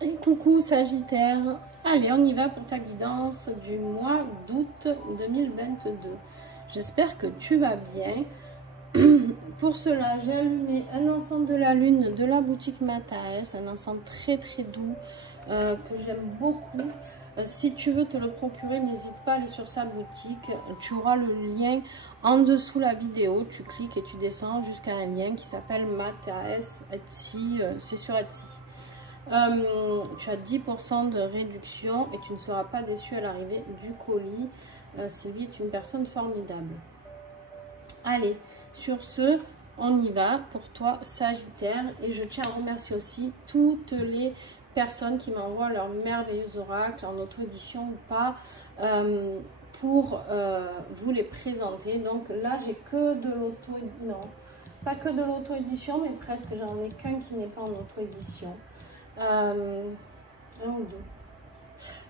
Et coucou Sagittaire. Allez, on y va pour ta guidance du mois d'août 2022. J'espère que tu vas bien. Pour cela, j'ai allumé un encens de la lune de la boutique Mataes, un encens très très doux que j'aime beaucoup. Si tu veux te le procurer, n'hésite pas à aller sur sa boutique. Tu auras le lien en dessous la vidéo. Tu cliques et tu descends jusqu'à un lien qui s'appelle Mataes Etsy. C'est sur Etsy. Tu as 10% de réduction et tu ne seras pas déçu à l'arrivée du colis. Sylvie est une personne formidable. Allez, sur ce, on y va pour toi Sagittaire. Et je tiens à remercier aussi toutes les personnes qui m'envoient leurs merveilleux oracles en auto-édition ou pas pour vous les présenter. Donc là, j'ai que de l'auto-édition. Non, pas que de l'auto-édition, mais presque. J'en ai qu'un qui n'est pas en auto-édition. Un ou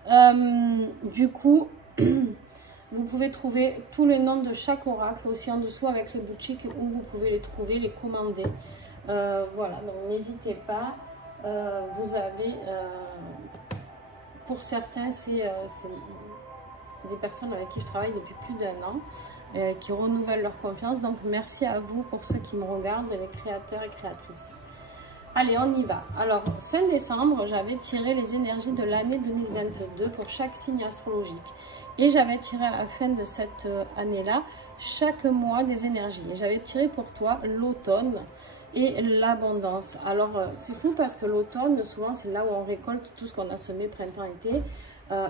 deux. Du coup, vous pouvez trouver tous les noms de chaque oracle aussi en dessous avec les boutiques où vous pouvez les trouver, les commander. Voilà, donc n'hésitez pas. Vous avez, pour certains, c'est des personnes avec qui je travaille depuis plus d'1 an, qui renouvellent leur confiance. Donc merci à vous pour ceux qui me regardent, les créateurs et créatrices. Allez, on y va. Alors, fin décembre, j'avais tiré les énergies de l'année 2022 pour chaque signe astrologique. Et j'avais tiré à la fin de cette année-là, chaque mois des énergies. Et j'avais tiré pour toi l'automne et l'abondance. Alors, c'est fou parce que l'automne, souvent, c'est là où on récolte tout ce qu'on a semé printemps-été.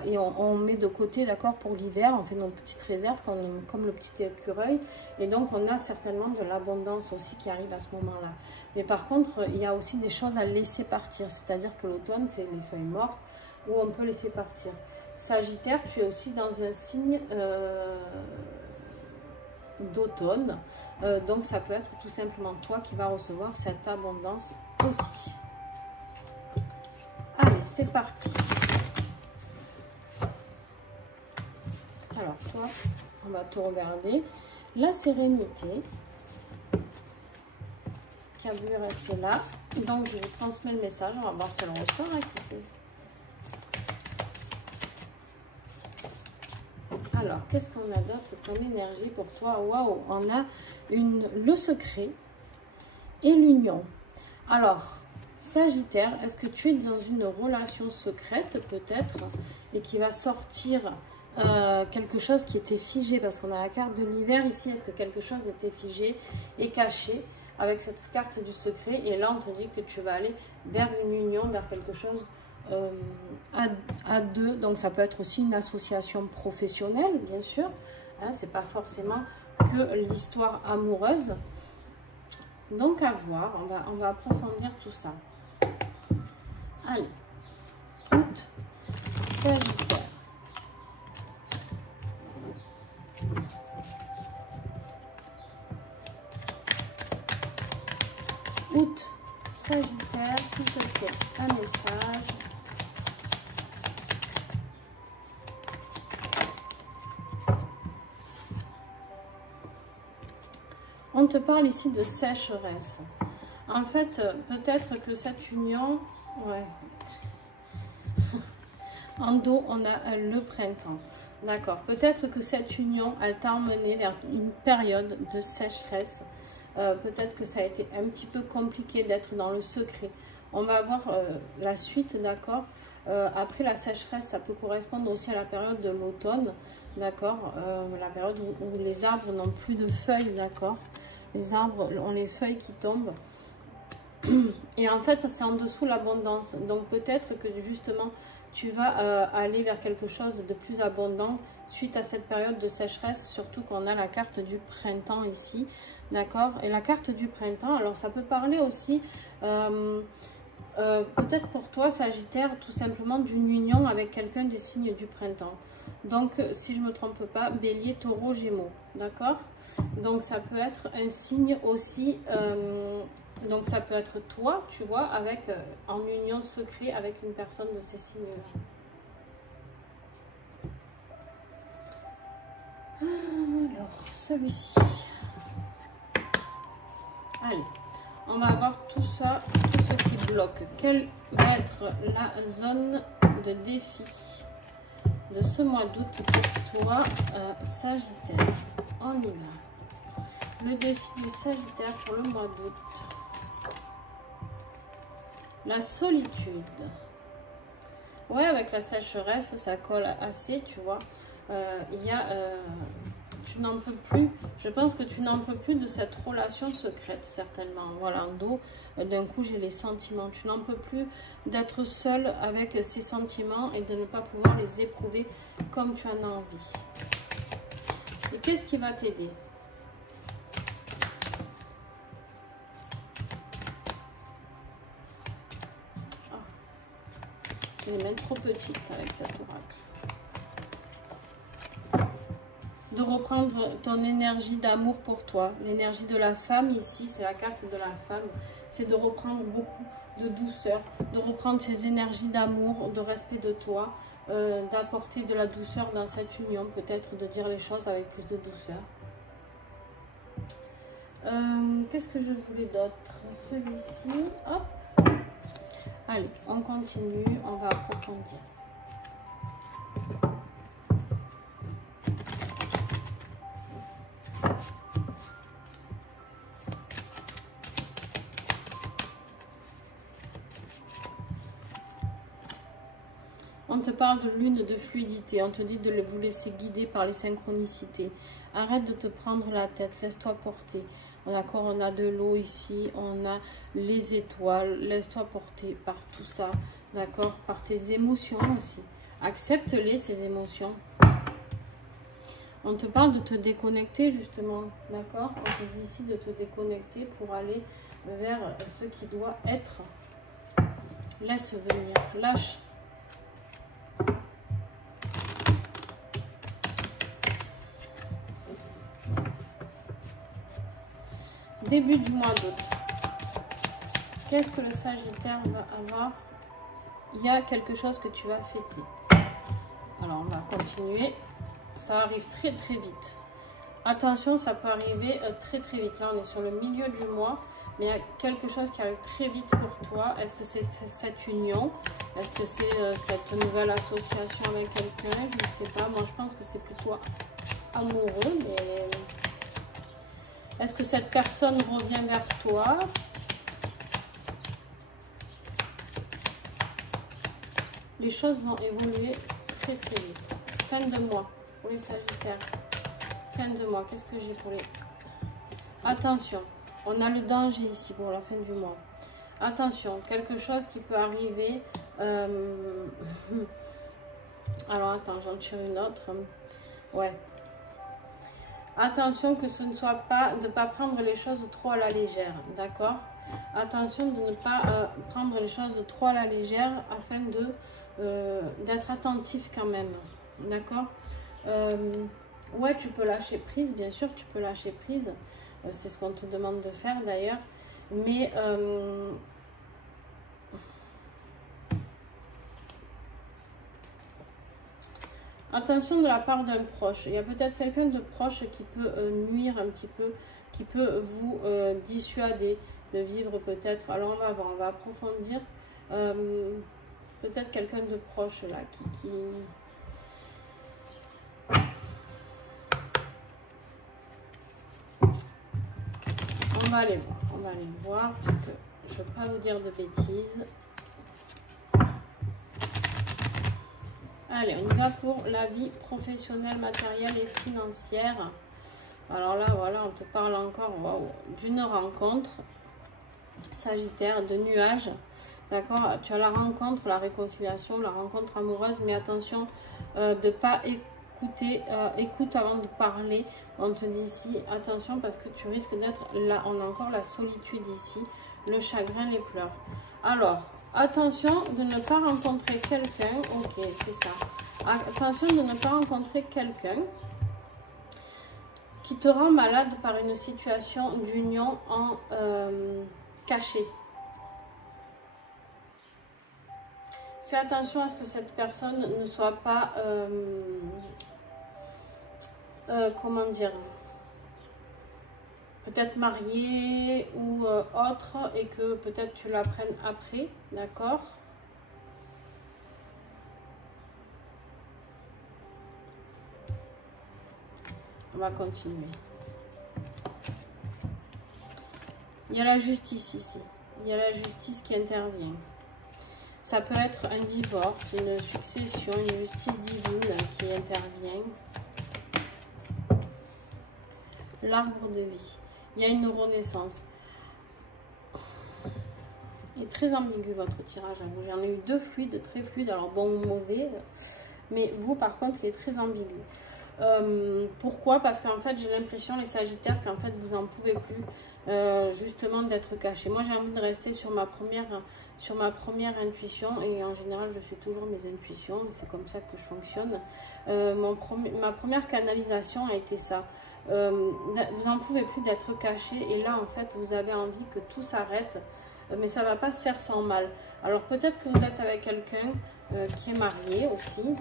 Et on met de côté, d'accord, pour l'hiver, on fait nos petites réserves comme le petit écureuil. Et donc, on a certainement de l'abondance aussi qui arrive à ce moment-là. Mais par contre, il y a aussi des choses à laisser partir. C'est-à-dire que l'automne, c'est les feuilles mortes où on peut laisser partir. Sagittaire, tu es aussi dans un signe d'automne. Donc, ça peut être tout simplement toi qui vas recevoir cette abondance aussi. Allez, c'est parti. Alors, toi, on va te regarder. La sérénité qui a voulu rester là. Donc, je vous transmets le message. On va voir si on le ressort. Hein, qui c'est. Alors, qu'est-ce qu'on a d'autre comme énergie pour toi? Waouh, on a le secret et l'union. Alors, Sagittaire, est-ce que tu es dans une relation secrète peut-être et qui va sortir quelque chose qui était figé? Parce qu'on a la carte de l'hiver ici. Est-ce que quelque chose était figé et caché avec cette carte du secret? Et là, on te dit que tu vas aller vers une union, vers quelque chose à deux. Donc ça peut être aussi une association professionnelle, bien sûr, hein, c'est pas forcément que l'histoire amoureuse. Donc à voir, on va approfondir tout ça. Allez, août, Sagittaire. Août, Sagittaire, s'il te plaît, un message. On te parle ici de sécheresse. En fait, peut-être que cette union, ouais. En dos, on a le printemps. D'accord. Peut-être que cette union, elle t'a emmené vers une période de sécheresse. Peut-être que ça a été un petit peu compliqué d'être dans le secret. On va voir la suite, d'accord. Après la sécheresse, ça peut correspondre aussi à la période de l'automne, d'accord. La période où les arbres n'ont plus de feuilles, d'accord. Les arbres ont les feuilles qui tombent. Et en fait, c'est en dessous l'abondance. Donc peut-être que justement, tu vas aller vers quelque chose de plus abondant suite à cette période de sécheresse, surtout qu'on a la carte du printemps ici, d'accord. Et la carte du printemps, alors ça peut parler aussi, peut-être pour toi, Sagittaire, tout simplement d'une union avec quelqu'un du signe du printemps. Donc, si je ne me trompe pas, Bélier, Taureau, Gémeaux, d'accord. Donc, ça peut être un signe aussi... donc ça peut être toi, tu vois, avec en union secret avec une personne de ces signes-là. Alors, celui-ci. Allez, On va voir tout ça, tout ce qui bloque. Quelle va être la zone de défi de ce mois d'août pour toi, Sagittaire? On y va. Le défi du Sagittaire pour le mois d'août. La solitude. Ouais, avec la sécheresse, ça colle assez, tu vois. Tu n'en peux plus. Je pense que tu n'en peux plus de cette relation secrète, certainement. Voilà, en dos, d'un coup, j'ai les sentiments. Tu n'en peux plus d'être seul avec ces sentiments et de ne pas pouvoir les éprouver comme tu en as envie. Et qu'est-ce qui va t'aider? Je vais les mettre trop petites avec cet oracle. De reprendre ton énergie d'amour pour toi. L'énergie de la femme, ici, c'est la carte de la femme. C'est de reprendre beaucoup de douceur, de reprendre ces énergies d'amour, de respect de toi, d'apporter de la douceur dans cette union, peut-être de dire les choses avec plus de douceur. Qu'est-ce que je voulais d'autre? Celui-ci, hop. Allez, on continue, on va approfondir. On te parle de lune de fluidité, on te dit de vous laisser guider par les synchronicités. Arrête de te prendre la tête, laisse-toi porter. D'accord, on a de l'eau ici, on a les étoiles, laisse-toi porter par tout ça, d'accord, par tes émotions aussi. Accepte-les, ces émotions. On te parle de te déconnecter justement, d'accord. On te dit ici de te déconnecter pour aller vers ce qui doit être. Laisse venir, lâche. Début du mois d'août. Qu'est-ce que le Sagittaire va avoir? Il y a quelque chose que tu vas fêter. Alors, on va continuer. Ça arrive très très vite. Attention, ça peut arriver très très vite. Là, on est sur le milieu du mois, mais il y a quelque chose qui arrive très vite pour toi. Est-ce que c'est cette union? Est-ce que c'est cette nouvelle association avec quelqu'un? Je ne sais pas. Moi, je pense que c'est plutôt amoureux, mais... Est-ce que cette personne revient vers toi? Les choses vont évoluer très très vite. Fin de mois pour les Sagittaires. Fin de mois, qu'est-ce que j'ai pour les... Attention, on a le danger ici pour la fin du mois. Attention, quelque chose qui peut arriver. Alors attends, j'en tire une autre. Ouais. Attention que ce ne soit pas, de ne pas prendre les choses trop à la légère, d'accord? Attention de ne pas prendre les choses trop à la légère afin d'être attentif quand même, d'accord? Ouais, tu peux lâcher prise, bien sûr, tu peux lâcher prise. C'est ce qu'on te demande de faire d'ailleurs. Mais attention de la part d'un proche. Il y a peut-être quelqu'un de proche qui peut nuire un petit peu, qui peut vous dissuader de vivre peut-être. Alors on va voir, on va approfondir. Peut-être quelqu'un de proche là qui... On va aller voir parce que je ne veux pas vous dire de bêtises. Allez, on y va pour la vie professionnelle, matérielle et financière. Alors là, voilà, on te parle encore d'une rencontre, Sagittaire, de nuages. D'accord? Tu as la rencontre, la réconciliation, la rencontre amoureuse, mais attention de ne pas écouter, écoute avant de parler. On te dit ici, attention parce que tu risques d'être là. On a encore la solitude ici, le chagrin, les pleurs. Alors, attention de ne pas rencontrer quelqu'un. Ok, c'est ça. Attention de ne pas rencontrer quelqu'un qui te rend malade par une situation d'union en cachée. Fais attention à ce que cette personne ne soit pas, comment dire, peut-être marié ou autre, et que peut-être tu l'apprennes après, d'accord? On va continuer. Il y a la justice ici. Il y a la justice qui intervient. Ça peut être un divorce, une succession, une justice divine qui intervient. L'arbre de vie. Il y a une renaissance. Il est très ambigu votre tirage à vous. J'en ai eu deux fluides, très fluides, alors bon ou mauvais. Mais vous, par contre, il est très ambigu. Pourquoi? Parce qu'en fait, j'ai l'impression, les Sagittaires, qu'en fait, vous n'en pouvez plus. Justement d'être caché. Moi j'ai envie de rester sur ma première intuition, et en général je suis toujours mes intuitions, c'est comme ça que je fonctionne. Ma première canalisation a été ça. Vous n'en pouvez plus d'être caché, et là en fait vous avez envie que tout s'arrête, mais ça va pas se faire sans mal. Alors peut-être que vous êtes avec quelqu'un qui est marié aussi,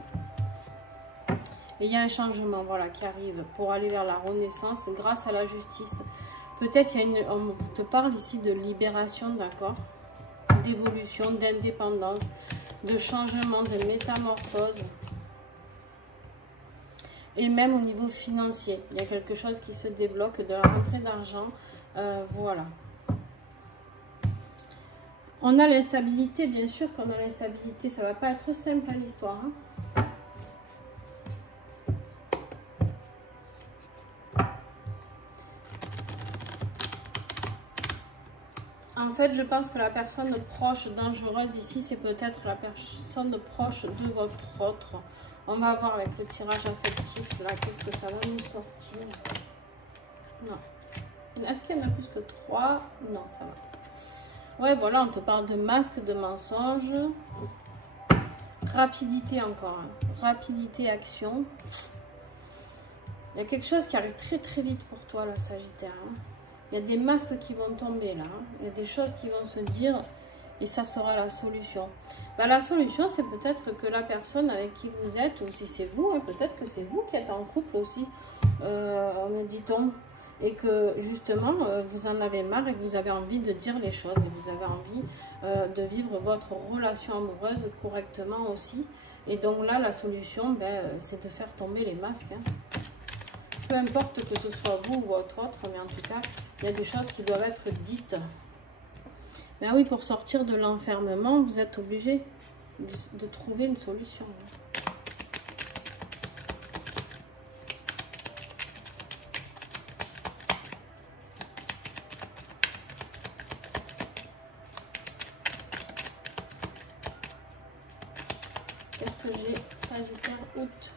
et il y a un changement, voilà, qui arrive pour aller vers la renaissance grâce à la justice. Peut-être on te parle ici de libération, d'accord, d'évolution, d'indépendance, de changement, de métamorphose. Et même au niveau financier, il y a quelque chose qui se débloque, de la rentrée d'argent. Voilà. On a l'instabilité, bien sûr qu'on a l'instabilité. Ça ne va pas être simple à l'histoire, hein. En fait, je pense que la personne proche dangereuse ici, c'est peut-être la personne proche de votre autre. On va voir avec le tirage affectif, là, qu'est-ce que ça va nous sortir. Non. Est-ce qu'il y en a plus que 3? Non, ça va. Ouais, voilà, on te parle de masque, de mensonge. Rapidité encore. Hein. Rapidité, action. Il y a quelque chose qui arrive très très vite pour toi, là, Sagittaire. Hein. Il y a des masques qui vont tomber là. Hein. Il y a des choses qui vont se dire et ça sera la solution. Bah, la solution, c'est peut-être que la personne avec qui vous êtes, ou si c'est vous, hein, peut-être que c'est vous qui êtes en couple aussi, me dit-on, et que justement, vous en avez marre et que vous avez envie de dire les choses et vous avez envie de vivre votre relation amoureuse correctement aussi. Et donc là, la solution, c'est de faire tomber les masques. Hein. Peu importe que ce soit vous ou votre autre, mais en tout cas, il y a des choses qui doivent être dites. Ben oui, pour sortir de l'enfermement, vous êtes obligé de trouver une solution. Qu'est-ce que j'ai? Sagittaire, août.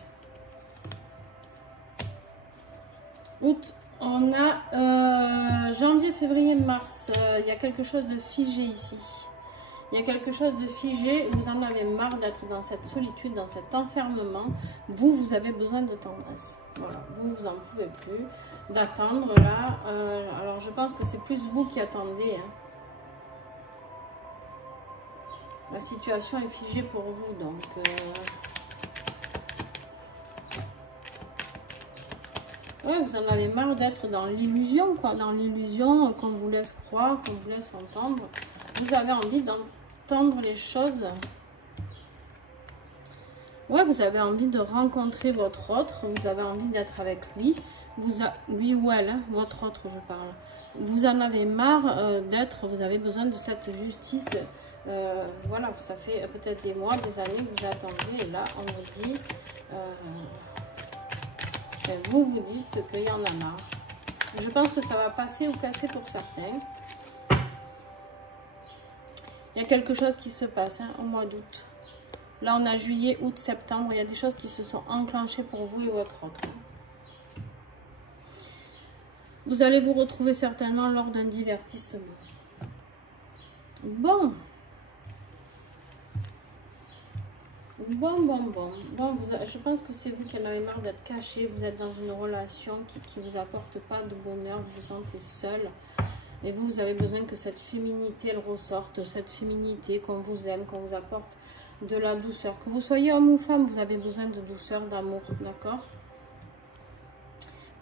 Août, on a janvier, février, mars. Il y a quelque chose de figé ici. Il y a quelque chose de figé. Vous en avez marre d'être dans cette solitude, dans cet enfermement. Vous avez besoin de tendresse. Voilà, vous en pouvez plus d'attendre là. Alors je pense que c'est plus vous qui attendez. Hein. La situation est figée pour vous, donc... Ouais, vous en avez marre d'être dans l'illusion, quoi. Dans l'illusion qu'on vous laisse croire, qu'on vous laisse entendre. Vous avez envie d'entendre les choses. Ouais, vous avez envie de rencontrer votre autre. Vous avez envie d'être avec lui. Lui ou elle, hein, votre autre, je parle. Vous en avez marre d'être, vous avez besoin de cette justice. Voilà, ça fait peut-être des mois, des années que vous attendez. Et là, on vous dit... vous vous dites qu'il y en a marre. Je pense que ça va passer ou casser pour certains. Il y a quelque chose qui se passe hein, au mois d'août. Là, on a juillet, août, septembre. Il y a des choses qui se sont enclenchées pour vous et votre autre. Vous allez vous retrouver certainement lors d'un divertissement. Bon, je pense que c'est vous qui en avez marre d'être caché. Vous êtes dans une relation qui ne vous apporte pas de bonheur. Vous vous sentez seul. Et vous avez besoin que cette féminité, elle ressorte. Cette féminité, qu'on vous aime, qu'on vous apporte de la douceur. Que vous soyez homme ou femme, vous avez besoin de douceur, d'amour. D'accord?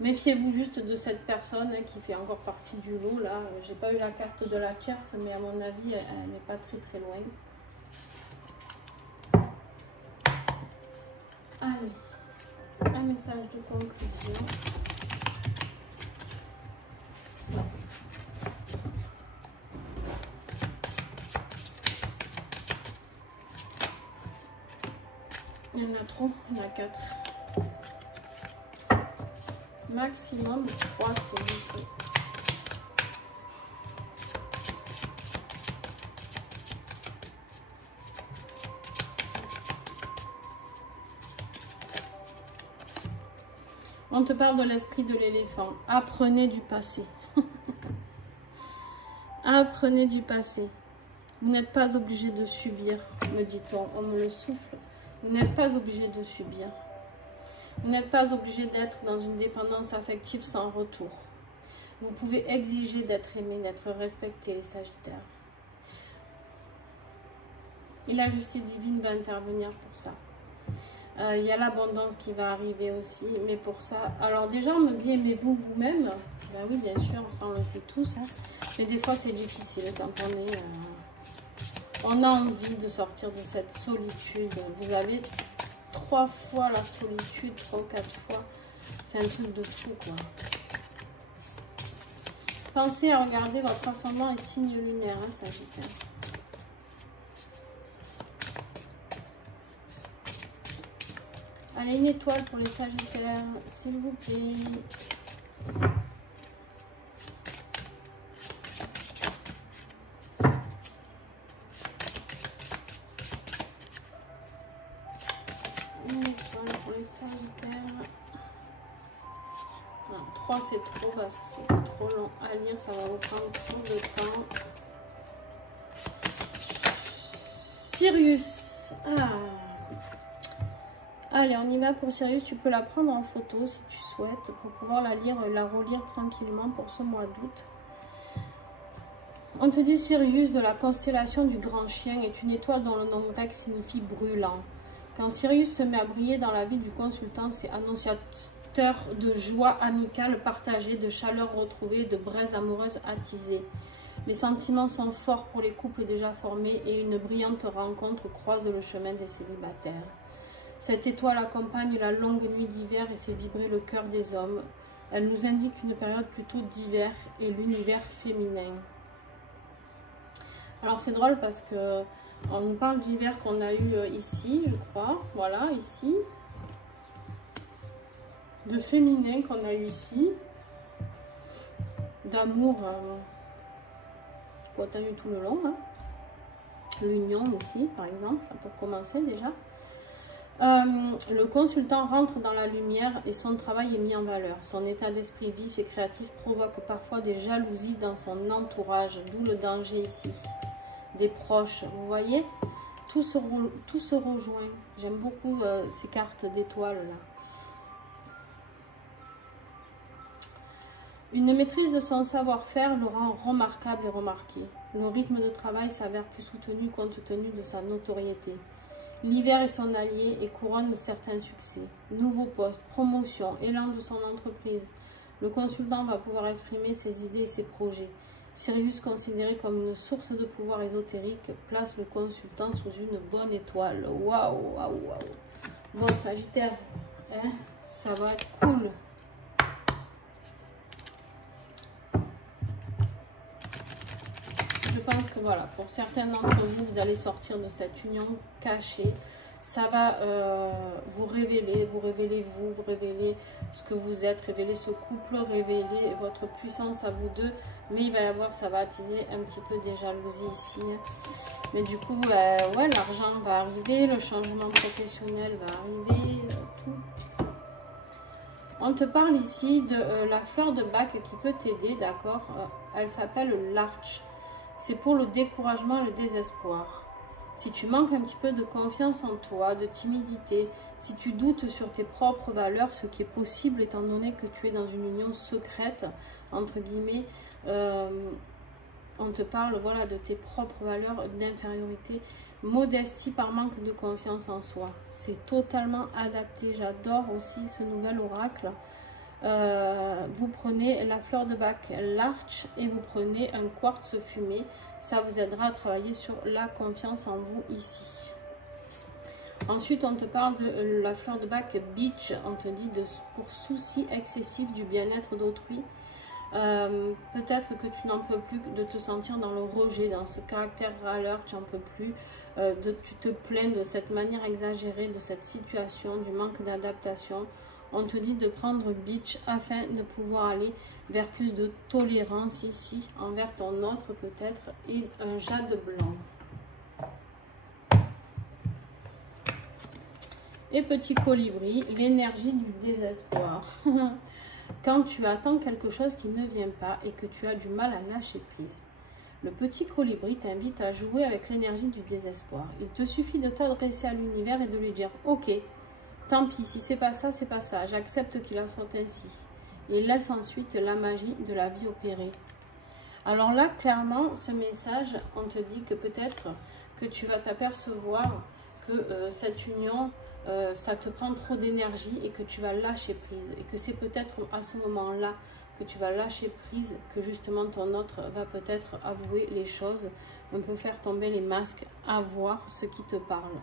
Méfiez-vous juste de cette personne hein, qui fait encore partie du lot. Là, j'ai pas eu la carte de la tierce, mais à mon avis, elle n'est pas très très loin. Allez, un message de conclusion. Il y en a trop, il y en a 4. Maximum 3, c'est beaucoup. On te parle de l'esprit de l'éléphant. Apprenez du passé. Apprenez du passé. Vous n'êtes pas obligé de subir, me dit-on. On me le souffle. Vous n'êtes pas obligé de subir. Vous n'êtes pas obligé d'être dans une dépendance affective sans retour. Vous pouvez exiger d'être aimé, d'être respecté, les Sagittaires. Et la justice divine va intervenir pour ça. Il y a l'abondance qui va arriver aussi, mais pour ça... Alors déjà, on me dit, aimez-vous vous-même? Ben oui, bien sûr, ça on le sait tous. Hein. Mais des fois, c'est difficile quand on a envie de sortir de cette solitude. Vous avez 3 fois la solitude, 3 ou 4 fois. C'est un truc de fou, quoi. Pensez à regarder votre ascendant et signe lunaire, hein, Sagittaire. Allez, une étoile pour les Sagittaires, s'il vous plaît. Une étoile pour les Sagittaires. 3 c'est trop parce que c'est trop long à lire, ça va vous prendre trop de temps. Sirius. Allez, on y va pour Sirius. Tu peux la prendre en photo si tu souhaites pour pouvoir la lire, la relire tranquillement pour ce mois d'août. On te dit Sirius de la constellation du grand chien est une étoile dont le nom grec signifie brûlant. Quand Sirius se met à briller dans la vie du consultant, c'est annonciateur de joie amicale partagée, de chaleur retrouvée, de braises amoureuses attisées. Les sentiments sont forts pour les couples déjà formés et une brillante rencontre croise le chemin des célibataires. Cette étoile accompagne la longue nuit d'hiver et fait vibrer le cœur des hommes. Elle nous indique une période plutôt d'hiver et l'univers féminin. Alors c'est drôle parce que on nous parle d'hiver qu'on a eu ici, je crois. Voilà, ici. De féminin qu'on a eu ici. D'amour qu'on a eu tout le long. Hein. L'union ici, par exemple, pour commencer déjà. Le consultant rentre dans la lumière et son travail est mis en valeur. Son état d'esprit vif et créatif provoque parfois des jalousies dans son entourage, d'où le danger ici. Des proches, vous voyez, tout se rejoint. J'aime beaucoup ces cartes d'étoiles là. Une maîtrise de son savoir-faire le rend remarquable et remarqué. Le rythme de travail s'avère plus soutenu compte tenu de sa notoriété. L'hiver est son allié et couronne certains succès. Nouveau poste, promotion, élan de son entreprise. Le consultant va pouvoir exprimer ses idées et ses projets. Sirius, considéré comme une source de pouvoir ésotérique, place le consultant sous une bonne étoile. Waouh, waouh, waouh. Bon, Sagittaire, hein, ça va être cool. Je pense que voilà, pour certains d'entre vous, vous allez sortir de cette union cachée. Ça va vous révéler ce que vous êtes, révéler ce couple, révéler votre puissance à vous deux. Mais il va y avoir, ça va attiser un petit peu des jalousies ici. Mais du coup, ouais, l'argent va arriver, le changement professionnel va arriver, tout. On te parle ici de la fleur de bac qui peut t'aider, d'accord? Elle s'appelle l'arch. C'est pour le découragement et le désespoir. Si tu manques un petit peu de confiance en toi, de timidité, si tu doutes sur tes propres valeurs, ce qui est possible étant donné que tu es dans une union secrète, entre guillemets, on te parle voilà, de tes propres valeurs d'infériorité, modestie par manque de confiance en soi. C'est totalement adapté. J'adore aussi ce nouvel oracle. vous prenez la fleur de bac larch et vous prenez un quartz fumé. Ça vous aidera à travailler sur la confiance en vous ici. Ensuite, on te parle de la fleur de bac beach. On te dit pour souci excessif du bien-être d'autrui. Peut-être que tu n'en peux plus de te sentir dans le rejet, dans ce caractère râleur, tu n'en peux plus, tu te plains de cette manière exagérée, de cette situation, du manque d'adaptation. On te dit de prendre beach afin de pouvoir aller vers plus de tolérance ici, envers ton autre peut-être, et un jade blanc. Et petit colibri, l'énergie du désespoir. Quand tu attends quelque chose qui ne vient pas et que tu as du mal à lâcher prise. Le petit colibri t'invite à jouer avec l'énergie du désespoir. Il te suffit de t'adresser à l'univers et de lui dire « Ok, tant pis, si c'est pas ça, c'est pas ça. J'accepte qu'il en soit ainsi. » Et laisse ensuite la magie de la vie opérer. Alors là, clairement, ce message, on te dit que peut-être que tu vas t'apercevoir que cette union, ça te prend trop d'énergie et que tu vas lâcher prise. Et que c'est peut-être à ce moment-là que tu vas lâcher prise, que justement ton autre va peut-être avouer les choses. On peut faire tomber les masques, à voir ce qui te parle.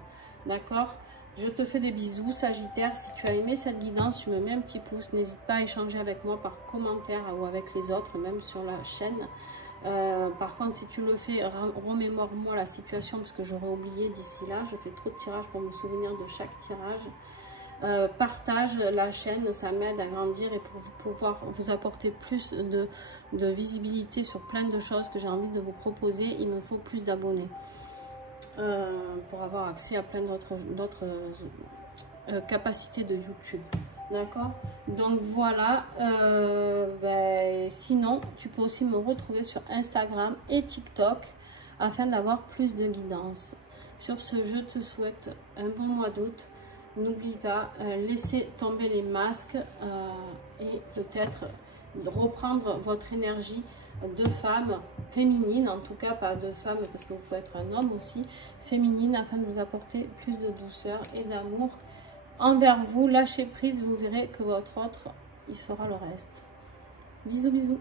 D'accord ? Je te fais des bisous, Sagittaire. Si tu as aimé cette guidance, tu me mets un petit pouce. N'hésite pas à échanger avec moi par commentaire ou avec les autres, même sur la chaîne. Par contre, si tu le fais, remémore-moi la situation parce que j'aurais oublié d'ici là. Je fais trop de tirages pour me souvenir de chaque tirage. Partage la chaîne, ça m'aide à grandir et pour pouvoir vous apporter plus de visibilité sur plein de choses que j'ai envie de vous proposer. Il me faut plus d'abonnés pour avoir accès à plein d'autres capacités de YouTube. D'accord, donc voilà. Sinon, tu peux aussi me retrouver sur Instagram et TikTok afin d'avoir plus de guidance. Sur ce, je te souhaite un bon mois d'août. N'oublie pas, laissez tomber les masques et peut-être reprendre votre énergie de femme féminine, en tout cas pas de femme parce que vous pouvez être un homme aussi, féminine, afin de vous apporter plus de douceur et d'amour envers vous. Lâchez prise, vous verrez que votre autre, il fera le reste. Bisous, bisous.